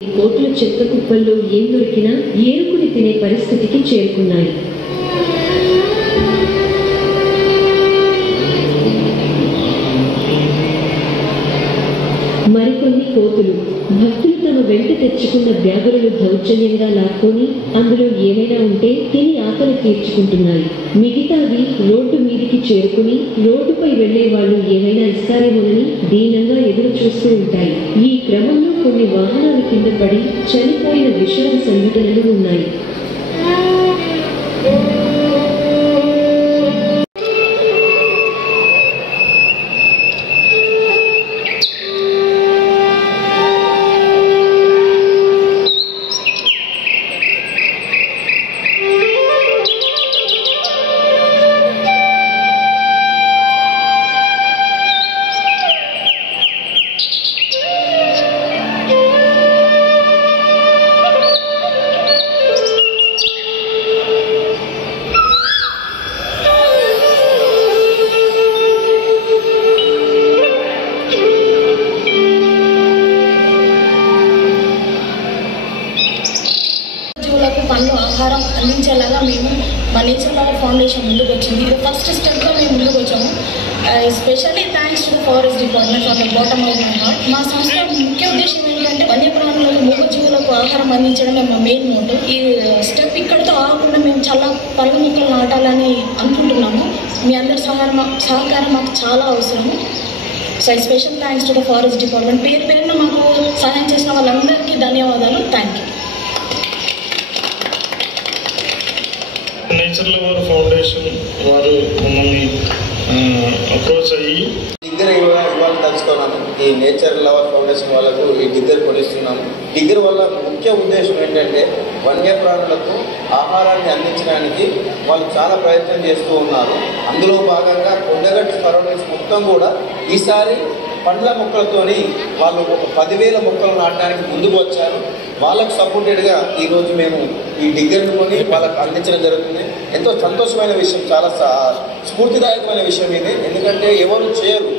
కోట్ల చెత్త కుప్పల్లో ఏం దొరికినా ఏరుకుని తినే పరిస్థితికి చేరుకున్నాయి. మరికొన్ని కోతులు భక్తులు తమ వెంట తెచ్చుకున్న బ్యాగులను దౌర్జన్యంగా లాక్కొని అందులో ఏమైనా ఉంటే తిని ఆకలి తీర్చుకుంటున్నాయి. మిగతావి రోడ్డు మీదికి చేరుకుని రోడ్డుపై వెళ్లే వాళ్ళు ఏమైనా ఇస్తారేమోనని దీనంగా ఎదురు చూస్తూ ఉంటాయి. ఈ క్రమంలో కొన్ని వాహనాల కింద పడి చనిపోయిన విషాద సంఘటనలు ఉన్నాయి. పనులు ఆహారం అందించేలాగా మేము మా నేచర్ లవర్ ఫౌండేషన్ ముందుకు వచ్చింది. ఇది ఫస్ట్ స్టెప్గా మేము ముందుకు వచ్చాము. Especially thanks to forest department from the bottom of my heart. మా సంస్థ ముఖ్య ఉద్దేశం ఏంటంటే వన్యప్రాణులకు మూగజీవులకు ఆహారం అందించడమే మా మెయిన్ మోటో. ఈ స్టెప్ ఇక్కడితో ఆగకుండా మేము చాలా పళ్ళ మొక్కలు నాటాలని అనుకుంటున్నాము. మీ అందరి సహకారం మాకు చాలా అవసరము. So special thanks to the forest department. పేరున మాకు సహాయం చేసిన వాళ్ళందరికీ ధన్యవాదాలు. Thank you. Nature lover foundation వారు మమ్మల్ని అప్రోచ్ అయ్యి డిగ్గర్ ఇవ్వాలని తలుచుకున్నాను. ఈ నేచర్ లవర్ ఫౌండేషన్ వాళ్ళకు ఈ డిగ్గర్ కొనిస్తున్నాము. డిగ్గర్ వల్ల ముఖ్య ఉద్దేశం ఏంటంటే వన్యప్రాణులకు ఆహారాన్ని అందించడానికి వాళ్ళు చాలా ప్రయత్నం చేస్తూ ఉన్నారు. అందులో భాగంగా కొండగట్టు సరౌండింగ్స్ మొత్తం కూడా ఈసారి పండ్ల మొక్కలతోని వాళ్ళు ఒక 10,000 మొక్కలు నాటడానికి ముందుకు వచ్చారు. వాళ్ళకు సపోర్టెడ్గా ఈరోజు మేము ఈ డిగ్గర్ను కొని వాళ్ళకు అందించడం జరుగుతుంది. ఎంతో సంతోషమైన విషయం, చాలా స్ఫూర్తిదాయకమైన విషయం ఇది. ఎందుకంటే ఎవరు చేయరు.